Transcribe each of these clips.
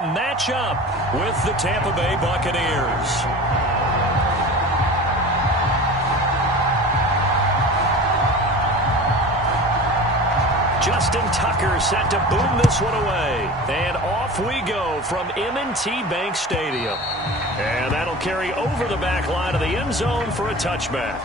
to match up with the Tampa Bay Buccaneers. Justin Tucker set to boom this one away. And off we go from M&T Bank Stadium. And that'll carry over the back line of the end zone for a touchback.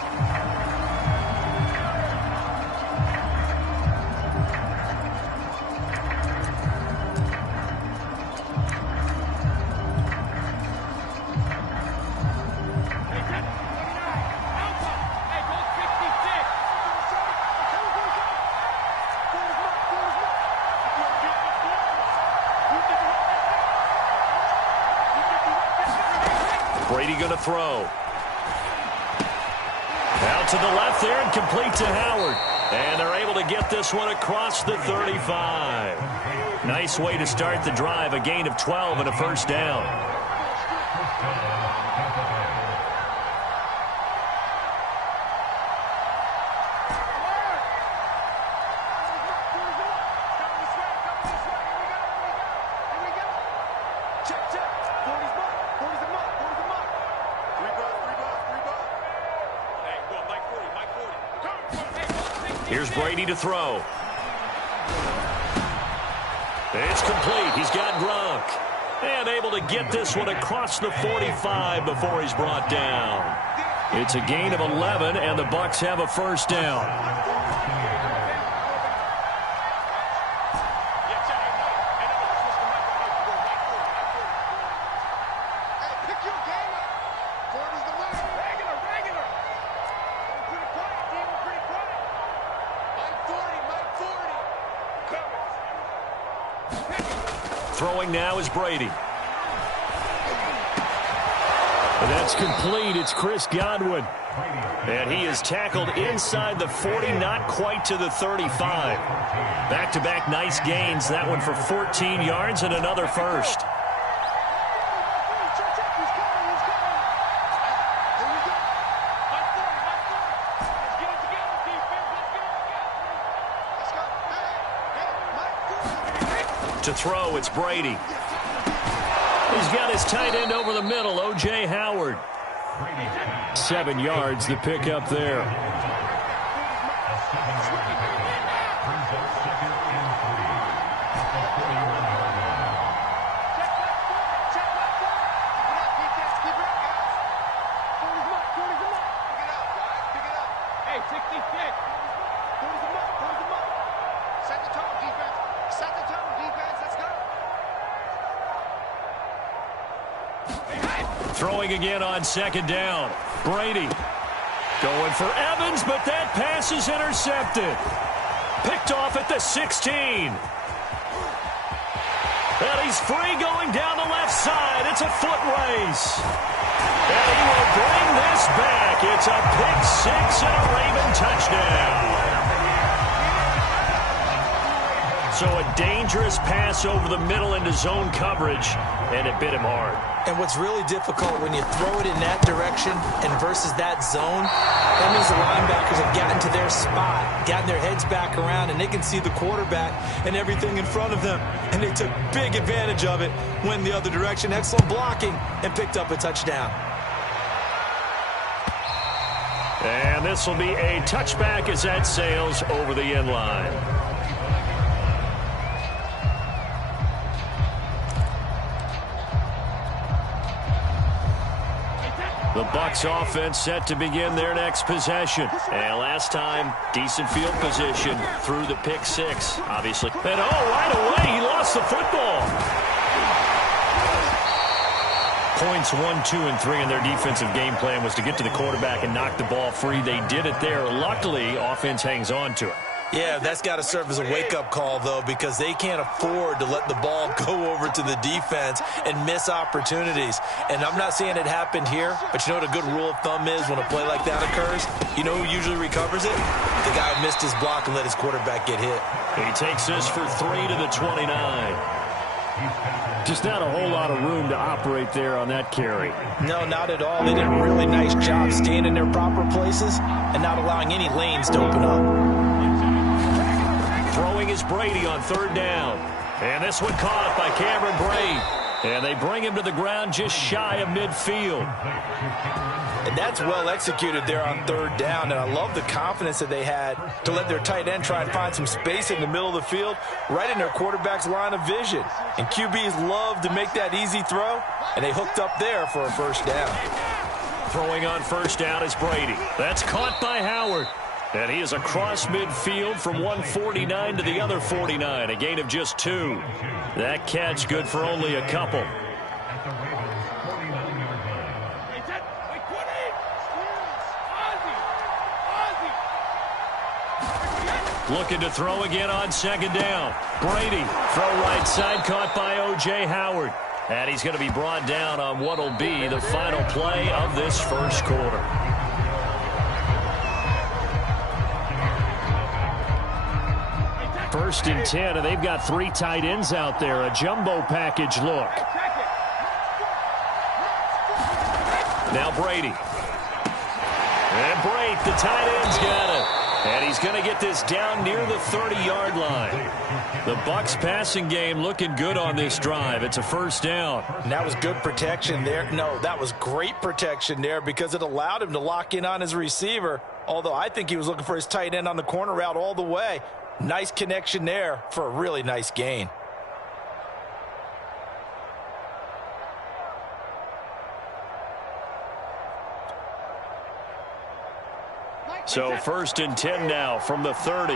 Brady going to throw. Out to the left there and complete to Howard. And they're able to get this one across the 35. Nice way to start the drive. A gain of 12 and a first down. Here's Brady to throw. It's complete. He's got Gronk. And able to get this one across the 45 before he's brought down. It's a gain of 11, and the Bucs have a first down. Throwing now is Brady. And that's complete. It's Chris Godwin. And he is tackled inside the 40, not quite to the 35. Back-to-back nice gains. That one for 14 yards and another first. To throw, it's Brady. He's got his tight end over the middle, O.J. Howard. 7 yards, the pickup there. Throwing again on second down. Brady going for Evans, but that pass is intercepted. Picked off at the 16. And he's free going down the left side. It's a foot race. And he will bring this back. It's a pick six and a Raven touchdown. So a dangerous pass over the middle into zone coverage, and it bit him hard. And what's really difficult when you throw it in that direction and versus that zone, that means the linebackers have gotten to their spot, gotten their heads back around, and they can see the quarterback and everything in front of them. And they took big advantage of it, went the other direction, excellent blocking, and picked up a touchdown. And this will be a touchback as that sails over the end line. The Bucs offense set to begin their next possession. And last time, decent field position through the pick six, obviously. And right away, he lost the football. Points 1, 2, and 3 in their defensive game plan was to get to the quarterback and knock the ball free. They did it there. Luckily, offense hangs on to it. Yeah, that's got to serve as a wake-up call, though, because they can't afford to let the ball go over to the defense and miss opportunities. And I'm not saying it happened here, but you know what a good rule of thumb is when a play like that occurs? You know who usually recovers it? The guy who missed his block and let his quarterback get hit. He takes this for 3 to the 29. Just not a whole lot of room to operate there on that carry. No, not at all. They did a really nice job staying in their proper places and not allowing any lanes to open up. Throwing is Brady on third down. And this one caught by Cameron Brate. And they bring him to the ground just shy of midfield. And that's well executed there on third down. And I love the confidence that they had to let their tight end try and find some space in the middle of the field, right in their quarterback's line of vision. And QBs love to make that easy throw, and they hooked up there for a first down. Throwing on first down is Brady. That's caught by Howard. And he is across midfield from 149 to the other 49, a gain of just 2. That catch good for only a couple. Looking to throw again on second down. Brady, throw right side, caught by O.J. Howard. And he's going to be brought down on what will be the final play of this first quarter. First and 10, and they've got 3 tight ends out there. A jumbo package look. Now Brady. And Brate, the tight end's got it. And he's going to get this down near the 30-yard line. The Bucs passing game looking good on this drive. It's a first down. And that was good protection there. No, that was great protection there because it allowed him to lock in on his receiver, although I think he was looking for his tight end on the corner route all the way. Nice connection there for a really nice gain. So first and 10 now from the 30.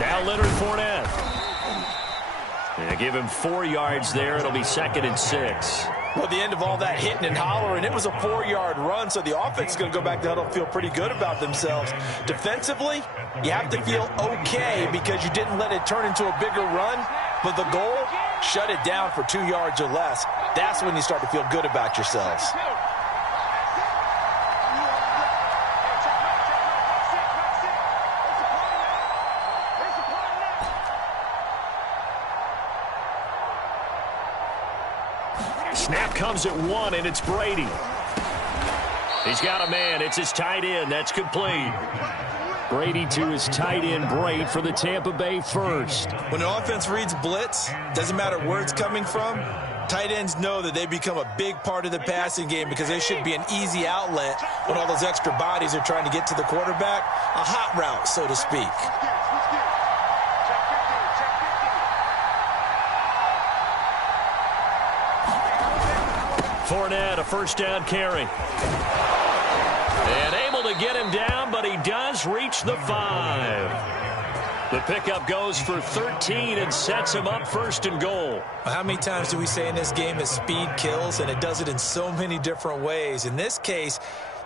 Now Leonard Fournette. They give him 4 yards there. It'll be second and 6. Well, at the end of all that hitting and hollering, it was a 4-yard run, so the offense is going to go back to huddle and feel pretty good about themselves. Defensively, you have to feel okay because you didn't let it turn into a bigger run, but the goal, shut it down for 2 yards or less. That's when you start to feel good about yourselves. Snap comes at 1, and it's Brady. He's got a man. It's his tight end. That's complete. Brady to his tight end, Brate, for the Tampa Bay first. When an offense reads blitz, doesn't matter where it's coming from, tight ends know that they become a big part of the passing game because they should be an easy outlet when all those extra bodies are trying to get to the quarterback. A hot route, so to speak. Fournette, a first down carry. And able to get him down, but he does reach the 5. The pickup goes for 13 and sets him up first and goal. How many times do we say in this game that speed kills, and it does it in so many different ways? In this case,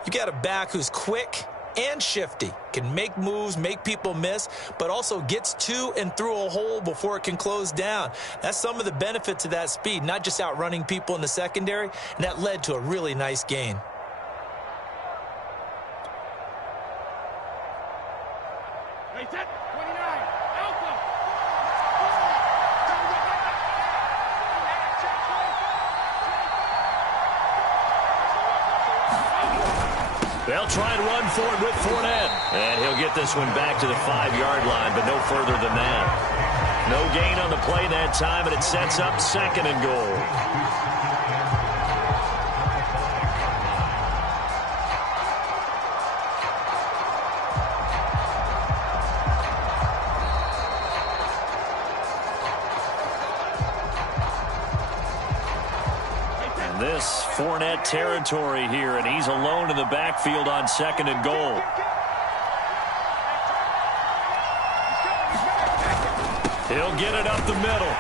you got a back who's quick and shifty, can make moves, make people miss, but also gets to and through a hole before it can close down. That's some of the benefits of that speed, not just outrunning people in the secondary, and that led to a really nice gain. They'll try and run for it with Fournette. And he'll get this one back to the 5-yard line, but no further than that. No gain on the play that time, and it sets up second and goal. This Fournette territory here, and he's alone in the backfield on second and goal. He'll get it up the middle.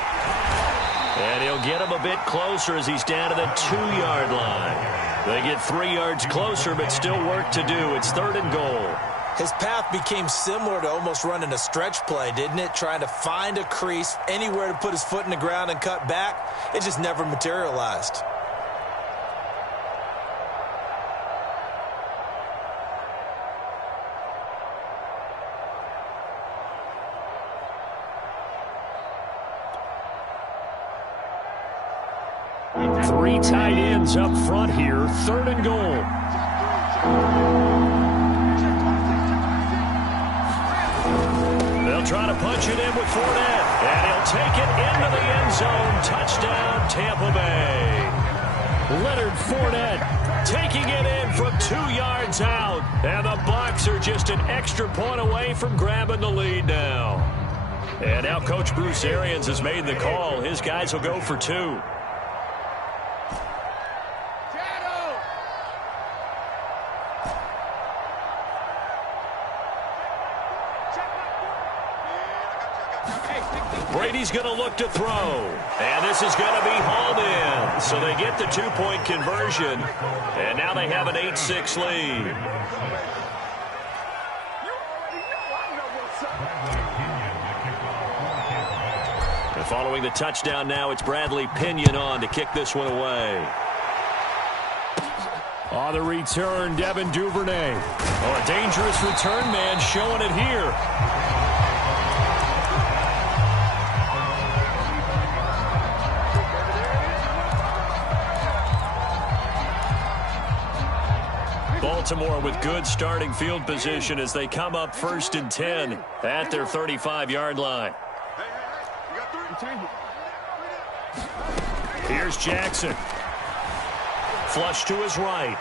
And he'll get him a bit closer as he's down to the 2-yard line. They get 3 yards closer, but still work to do. It's third and goal. His path became similar to almost running a stretch play, didn't it? Trying to find a crease, anywhere to put his foot in the ground and cut back. It just never materialized. Three tight ends up front here, third and goal. They'll try to punch it in with Fournette. And he'll take it into the end zone. Touchdown, Tampa Bay. Leonard Fournette taking it in from 2 yards out. And the Bucs are just an extra point away from grabbing the lead now. And now Coach Bruce Arians has made the call. His guys will go for 2. Brady's going to look to throw. And this is going to be hauled in. So they get the 2-point conversion. And now they have an 8-6 lead. And following the touchdown now, it's Bradley Pinion on to kick this one away. On the return, Devin Duvernay. Oh, a dangerous return man showing it here. Baltimore with good starting field position as they come up 1st and 10 at their 35-yard line. Here's Jackson. Flush to his right.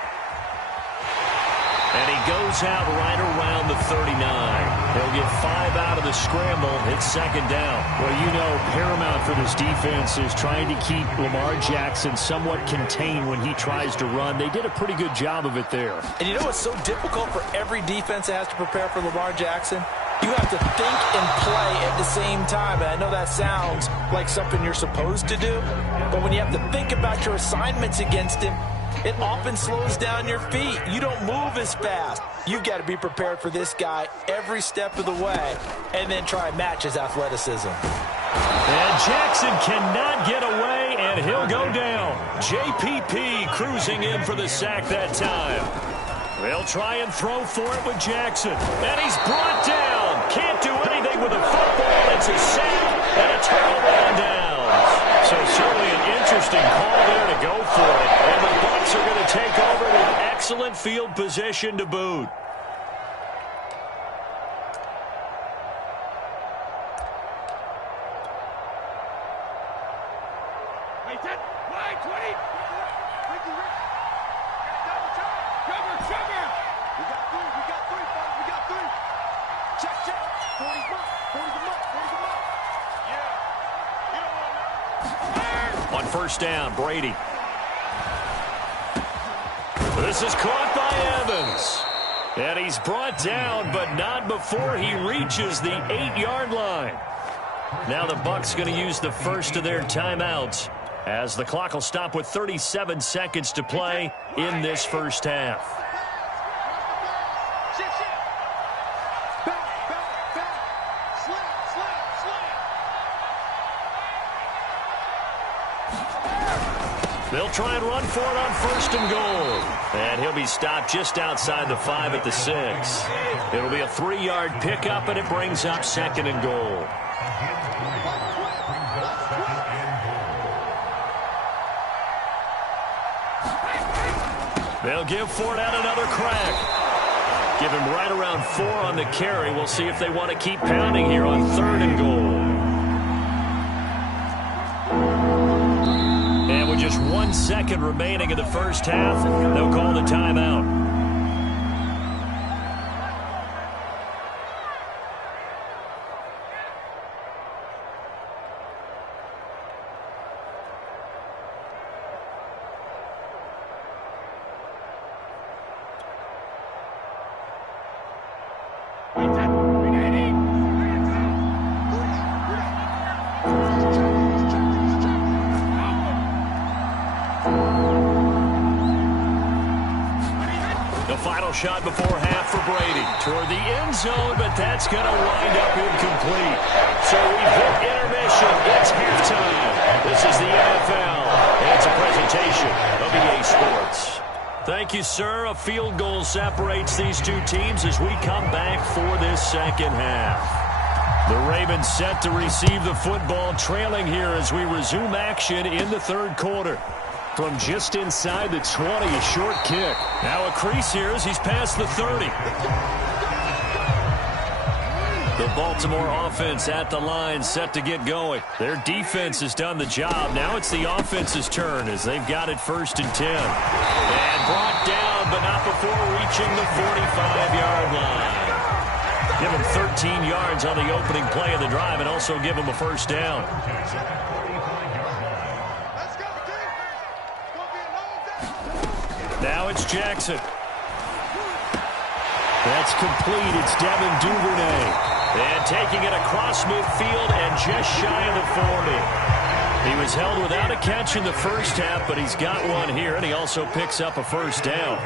And he goes out right around the 39. He'll get 5 out of the scramble. It's 2nd down. Well, you know, paramount for this defense is trying to keep Lamar Jackson somewhat contained when he tries to run. They did a pretty good job of it there. And you know what's so difficult for every defense that has to prepare for Lamar Jackson? You have to think and play at the same time. And I know that sounds like something you're supposed to do. But when you have to think about your assignments against him, it often slows down your feet. You don't move as fast. You've got to be prepared for this guy every step of the way and then try and match his athleticism. And Jackson cannot get away, and he'll go down. JPP cruising in for the sack that time. They'll try and throw for it with Jackson. And he's brought down. Can't do anything with the football. It's a sack and a turnover on downs. So certainly an interesting call there to go for it. And the Bucs are going to take over with excellent field position to boot. On 1st down, Brady. This is caught by Evans. And he's brought down, but not before he reaches the 8-yard line. Now the Bucs going to use the first of their timeouts as the clock will stop with 37 seconds to play in this first half. They'll try and run for it on 1st and goal. And he'll be stopped just outside the 5 at the 6. It'll be a 3-yard pickup, and it brings up 2nd and goal. They'll give Fournette another crack. Give him right around 4 on the carry. We'll see if they want to keep pounding here on 3rd and goal. And with just 1 second remaining in the first half, they'll call the timeout. Shot before half for Brady toward the end zone, but that's going to wind up incomplete. So we've hit intermission. It's halftime. This is the NFL, and it's a presentation of EA Sports. Thank you, sir. A field goal separates these two teams as we come back for this second half. The Ravens set to receive the football, trailing here as we resume action in the third quarter. From just inside the 20, a short kick. Now a crease here as he's past the 30. The Baltimore offense at the line, set to get going. Their defense has done the job. Now it's the offense's turn as they've got it 1st and 10. And brought down, but not before reaching the 45-yard line. Give them 13 yards on the opening play of the drive and also give them a 1st down. Now it's Jackson. That's complete. It's Devin Duvernay. And taking it across midfield and just shy of the 40. He was held without a catch in the first half, but he's got one here, and he also picks up a 1st down.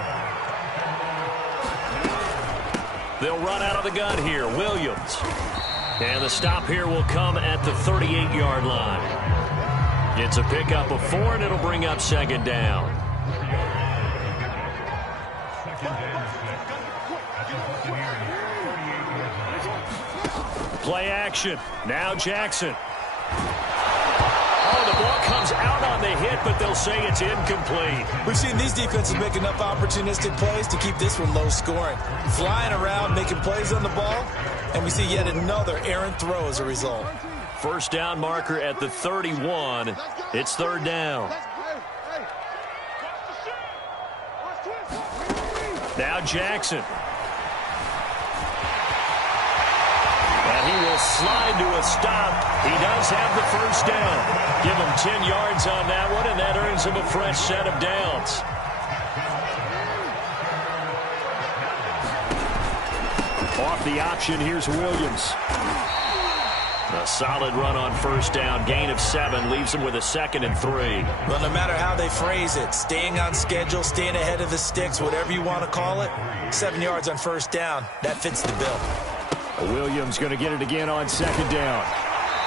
They'll run out of the gun here. Williams. And the stop here will come at the 38-yard line. It's a pickup of 4, and it'll bring up 2nd down. Play action. Now Jackson. Oh, the ball comes out on the hit, but they'll say it's incomplete. We've seen these defenses make enough opportunistic plays to keep this one low scoring. Flying around, making plays on the ball, and we see yet another errant throw as a result. 1st down marker at the 31. It's 3rd down. Now Jackson. And he will slide to a stop. He does have the 1st down. Give him 10 yards on that one, and that earns him a fresh set of downs. Off the option, here's Williams. A solid run on 1st down. Gain of 7 leaves him with a 2nd and 3. Well, no matter how they phrase it, staying on schedule, staying ahead of the sticks, whatever you want to call it, 7 yards on 1st down, that fits the bill. Williams going to get it again on 2nd down.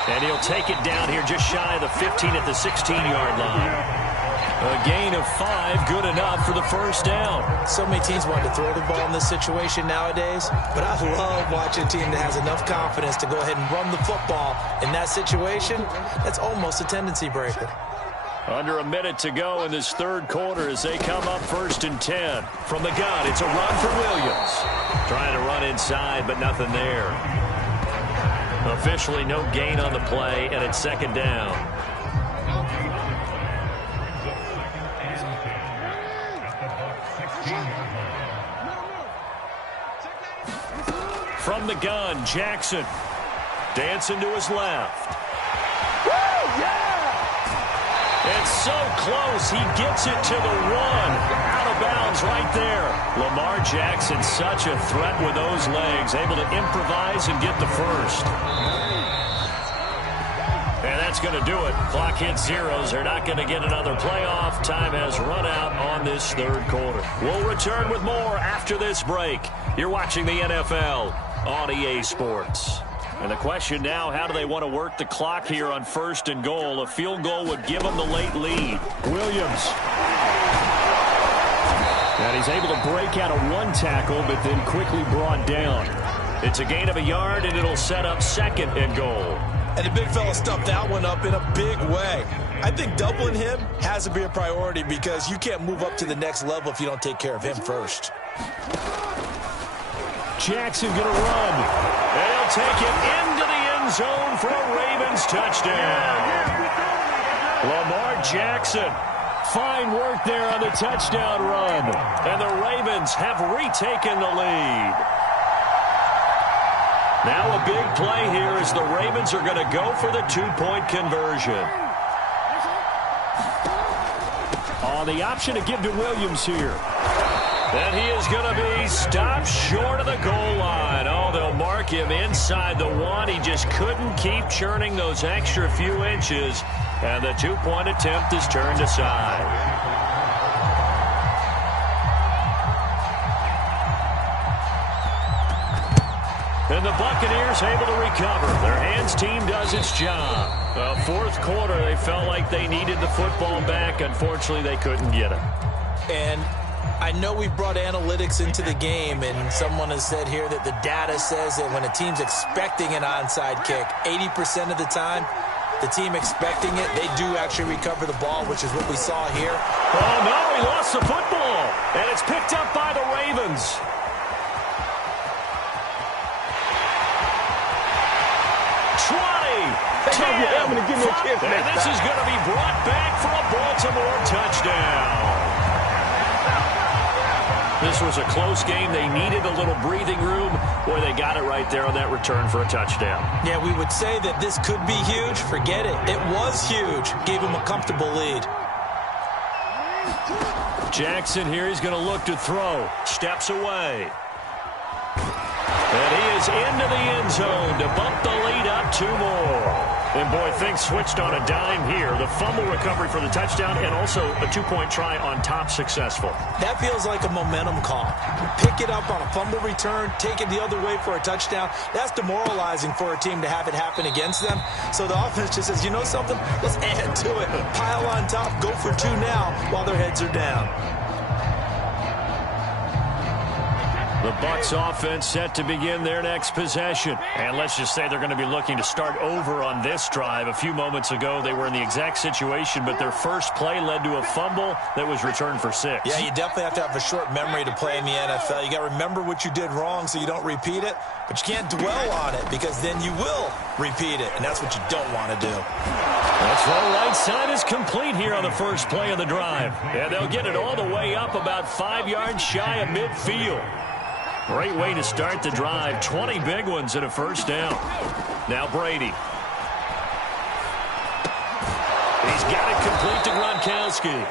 And he'll take it down here just shy of the 15 at the 16-yard line. A gain of 5, good enough for the 1st down. So many teams want to throw the ball in this situation nowadays, but I love watching a team that has enough confidence to go ahead and run the football. In that situation, that's almost a tendency breaker. Under a minute to go in this 3rd quarter as they come up 1st and 10. From the gun, it's a run for Williams. Trying to run inside, but nothing there. Officially no gain on the play, and it's 2nd down. From the gun, Jackson. Dancing to his left. Woo, yeah! It's so close. He gets it to the 1. Out of bounds right there. Lamar Jackson, such a threat with those legs. Able to improvise and get the 1st. And that's going to do it. Clock hits zeros. They're not going to get another playoff. Time has run out on this 3rd quarter. We'll return with more after this break. You're watching the NFL on EA Sports. And the question now, how do they want to work the clock here on 1st and goal? A field goal would give them the late lead. Williams. And he's able to break out of 1 tackle, but then quickly brought down. It's a gain of a yard, and it'll set up 2nd and goal. And the big fella stuffed that one up in a big way. I think doubling him has to be a priority because you can't move up to the next level if you don't take care of him first. Jackson going to run. And he'll take it into the end zone for a Ravens touchdown. Lamar Jackson. Fine work there on the touchdown run. And the Ravens have retaken the lead. Now a big play here as the Ravens are going to go for the 2-point conversion. On the option to give to Williams here. And he is going to be stopped short of the goal line. Oh, they'll mark him inside the 1. He just couldn't keep churning those extra few inches. And the 2-point attempt is turned aside. And the Buccaneers able to recover. Their hands team does its job. 4th quarter, they felt like they needed the football back. Unfortunately, they couldn't get it. And I know we brought analytics into the game, and someone has said here that the data says that when a team's expecting an onside kick, 80% of the time, the team expecting it, they do actually recover the ball, which is what we saw here. Oh, no, he lost the football. And it's picked up by the Ravens. 10, 5, and this is going to be brought back for a Baltimore touchdown. This was a close game. They needed a little breathing room. Boy, they got it right there on that return for a touchdown. Yeah, we would say that this could be huge. Forget it. It was huge. Gave them a comfortable lead. Jackson here. He's going to look to throw. Steps away. And he is into the end zone to bump the lead up 2 more. And, boy, things switched on a dime here. The fumble recovery for the touchdown and also a 2-point try on top successful. That feels like a momentum call. Pick it up on a fumble return, take it the other way for a touchdown. That's demoralizing for a team to have it happen against them. So the offense just says, you know something? Let's add to it. Pile on top, go for 2 now while their heads are down. The Bucs offense set to begin their next possession. And let's just say they're going to be looking to start over on this drive. A few moments ago, they were in the exact situation, but their first play led to a fumble that was returned for 6. Yeah, you definitely have to have a short memory to play in the NFL. You got to remember what you did wrong so you don't repeat it, but you can't dwell on it because then you will repeat it, and that's what you don't want to do. That's right. Right side is complete here on the first play of the drive. And they'll get it all the way up about 5 yards shy of midfield. Great way to start the drive. 20 big ones and a first down. Now Brady. He's got it complete to Gronkowski.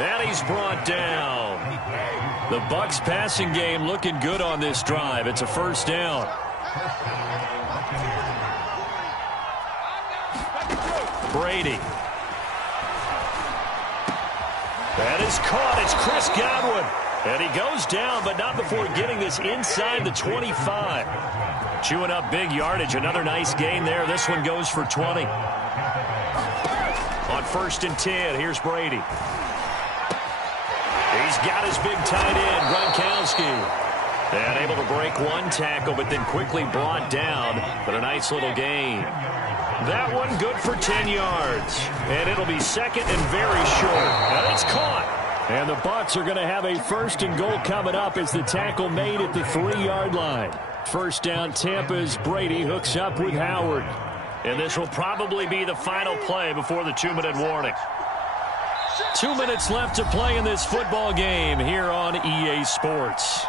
And he's brought down. The Bucs passing game looking good on this drive. It's a first down. Brady. That is caught. It's Chris Godwin. And he goes down, but not before getting this inside the 25. Chewing up big yardage. Another nice gain there. This one goes for 20. On 1st and 10, here's Brady. He's got his big tight end, Gronkowski. And able to break 1 tackle, but then quickly brought down. But a nice little gain. That one good for 10 yards. And it'll be 2nd and very short. And it's caught. And the Bucs are going to have a 1st and goal coming up as the tackle made at the 3-yard line. First down, Tampa's Brady hooks up with Howard. And this will probably be the final play before the 2-minute warning. 2 minutes left to play in this football game here on EA Sports.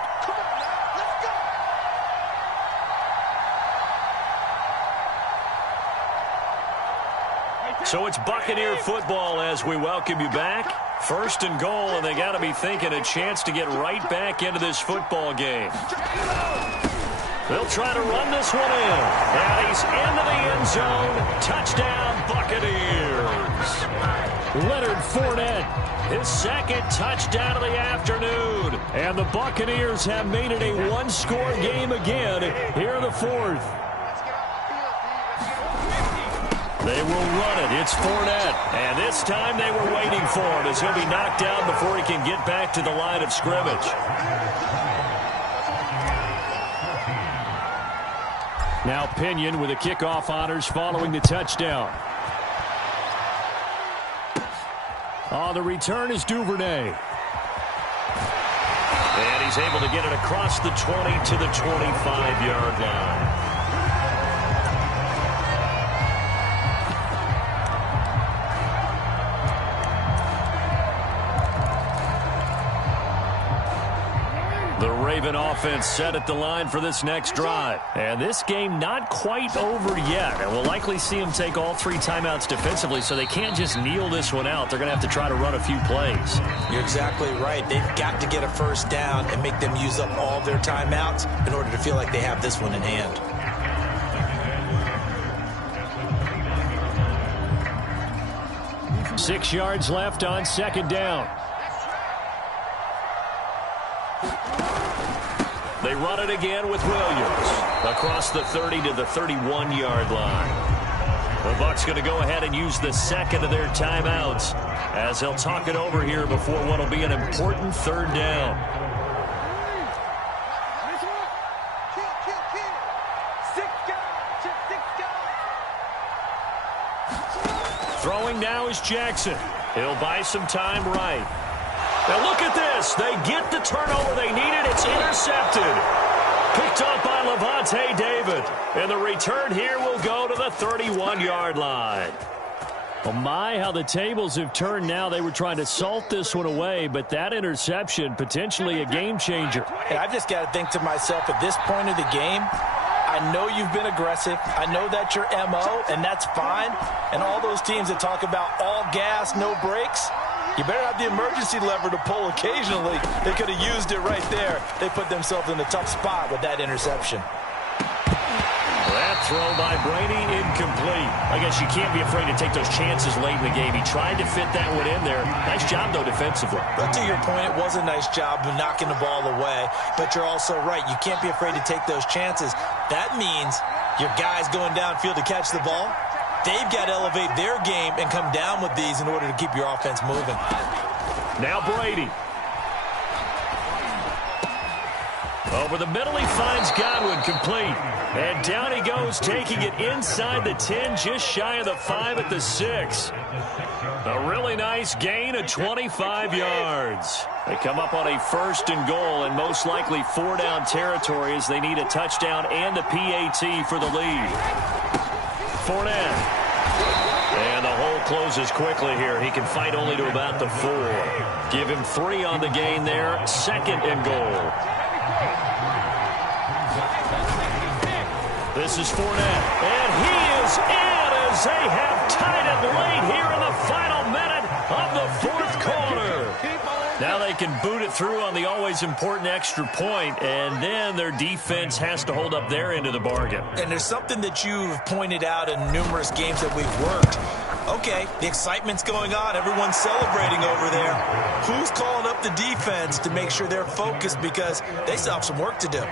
So it's Buccaneer football as we welcome you back. 1st and goal, and they got to be thinking a chance to get right back into this football game. They'll try to run this one in. And he's into the end zone. Touchdown, Buccaneers. Leonard Fournette, his 2nd touchdown of the afternoon. And the Buccaneers have made it a 1-score game again here in the 4th. They will run it. It's Fournette. And this time they were waiting for him as he'll be knocked down before he can get back to the line of scrimmage. Now Pinion with the kickoff honors following the touchdown. On the return is Duvernay. And he's able to get it across the 20 to the 25-yard line. The Raven offense set at the line for this next drive. And this game not quite over yet. And we'll likely see them take all 3 timeouts defensively, so they can't just kneel this one out. They're going to have to try to run a few plays. You're exactly right. They've got to get a first down and make them use up all their timeouts in order to feel like they have this one in hand. Six yards left on 2nd down. They run it again with Williams across the 30 to the 31-yard line. The Bucs going to go ahead and use the 2nd of their timeouts as they'll talk it over here before what will be an important 3rd down. Throwing now is Jackson. He'll buy some time right. Now look at this. They get the turnover they needed. It's intercepted. Picked up by Levante David. And the return here will go to the 31-yard line. Oh my, how the tables have turned now. They were trying to salt this one away, but that interception, potentially a game changer. Hey, I've just got to think to myself, at this point of the game, I know you've been aggressive. I know that's your MO, and that's fine. And all those teams that talk about all gas, no brakes, you better have the emergency lever to pull occasionally. They could have used it right there. They put themselves in a tough spot with that interception. That throw by Brady, incomplete. I guess you can't be afraid to take those chances late in the game. He tried to fit that one in there. Nice job, though, defensively. But to your point, it was a nice job of knocking the ball away. But you're also right. You can't be afraid to take those chances. That means your guys going downfield to catch the ball, they've got to elevate their game and come down with these in order to keep your offense moving. Now Brady. Over the middle, he finds Godwin, complete. And down he goes, taking it inside the 10, just shy of the 5 at the 6. A really nice gain of 25 yards. They come up on a 1st and goal, and most likely 4-down territory as they need a touchdown and a PAT for the lead. Fournette. And the hole closes quickly here. He can fight only to about the 4. Give him 3 on the gain there. 2nd and goal. This is Fournette, and he is in as they have tied it late here in the final minute of the 4th quarter. Now they can boot it through on the always important extra point, and then their defense has to hold up their end of the bargain. And there's something that you've pointed out in numerous games that we've worked. Okay, the excitement's going on. Everyone's celebrating over there. Who's calling up the defense to make sure they're focused, because they still have some work to do?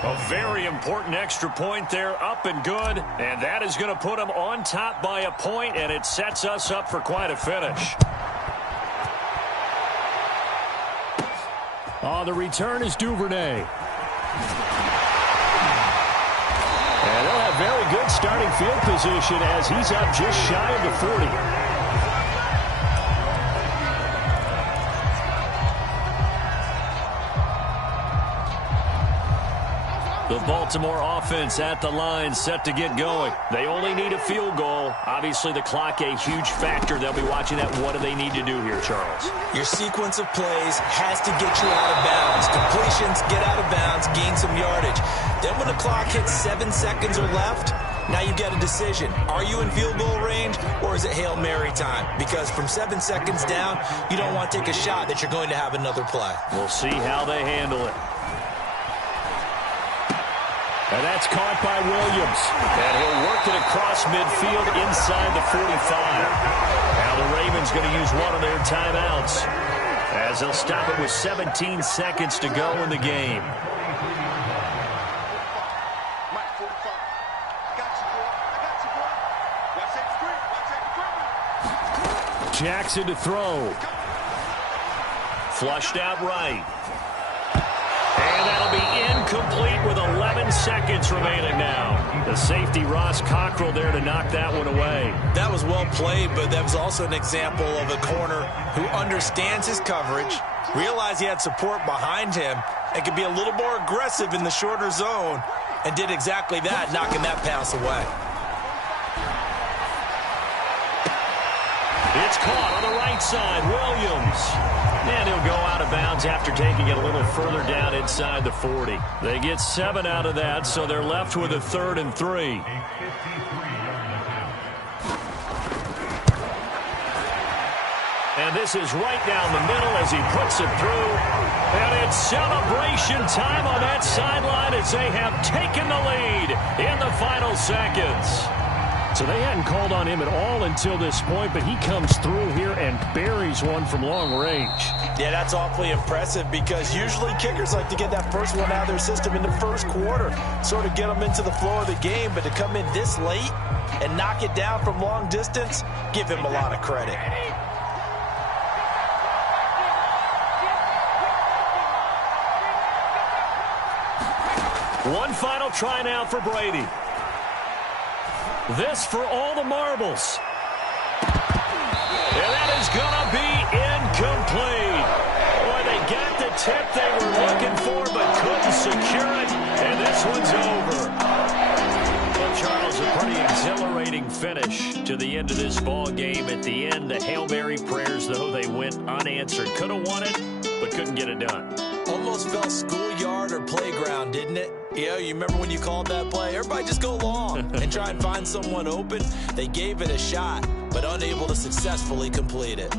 A very important extra point there, up and good. And that is going to put them on top by a point, and it sets us up for quite a finish. The return is Duvernay. And they'll have very good starting field position as he's up just shy of the 40. The Baltimore offense at the line, set to get going. They only need a field goal. Obviously, the clock a huge factor. They'll be watching that. What do they need to do here, Charles? Your sequence of plays has to get you out of bounds. Completions, get out of bounds, gain some yardage. Then when the clock hits 7 seconds or left, now you get a decision. Are you in field goal range, or is it Hail Mary time? Because from 7 seconds down, you don't want to take a shot that you're going to have another play. We'll see how they handle it. And that's caught by Williams. And he'll work it across midfield inside the 45. Now the Ravens going to use one of their timeouts as they'll stop it with 17 seconds to go in the game. Jackson to throw. Flushed out right. And that'll be incomplete with 11 seconds remaining now. The safety, Ross Cockrell, there to knock that one away. That was well played, but that was also an example of a corner who understands his coverage, realized he had support behind him, and could be a little more aggressive in the shorter zone, and did exactly that, knocking that pass away. It's caught on the right side, Williams. And he'll go out of bounds after taking it a little further down inside the 40. They get 7 out of that, so they're left with a 3rd and 3. And this is right down the middle as he puts it through. And it's celebration time on that sideline as they have taken the lead in the final seconds. So they hadn't called on him at all until this point, but he comes through here and buries one from long range. Yeah, that's awfully impressive because usually kickers like to get that first one out of their system in the first quarter, sort of get them into the flow of the game, but to come in this late and knock it down from long distance, give him a lot of credit. One final try now for Brady. This for all the marbles. And that is going to be incomplete. Boy, they got the tip they were looking for, but couldn't secure it. And this one's over. Well, Charles, a pretty exhilarating finish to the end of this ball game. At the end, the Hail Mary prayers, though, they went unanswered. Could have won it, but couldn't get it done. Almost felt schoolyard or playground, didn't it? Yeah, you remember when you called that play? Everybody just go long and try and find someone open. They gave it a shot, but unable to successfully complete it.